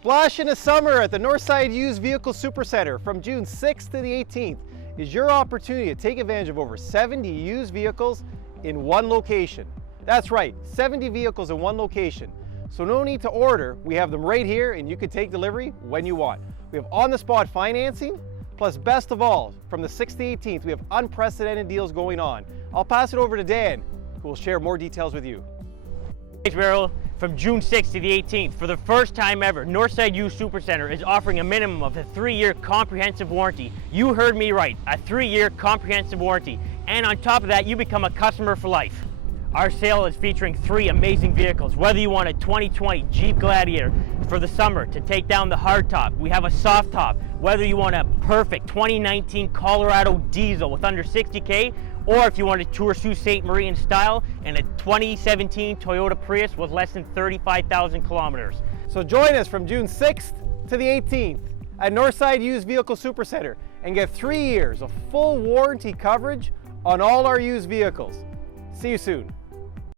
Splash into summer at the Northside Used Super Centre from June 6th to the 18th is your opportunity to take advantage of over 70 used vehicles in one location. That's right, 70 vehicles in one location. So no need to order, we have them right here and you can take delivery when you want. We have on-the-spot financing, plus best of all, from the 6th to 18th, we have unprecedented deals going on. I'll pass it over to Dan, who will share more details with you. Thanks, Merrill. From June 6th to the 18th, for the first time ever, Northside Used Super Centre is offering a minimum of a 3-year comprehensive warranty. You heard me right, a 3-year comprehensive warranty. And on top of that, you become a customer for life. Our sale is featuring 3 amazing vehicles. Whether you want a 2020 Jeep Gladiator for the summer to take down the hard top, we have a soft top. Whether you want a perfect 2019 Colorado diesel with under 60K, or if you want a Tour Sault Ste. Marie in style and a 2017 Toyota Prius with less than 35,000 kilometers. So join us from June 6th to the 18th at Northside Used Super Centre and get 3 years of full warranty coverage on all our used vehicles. See you soon.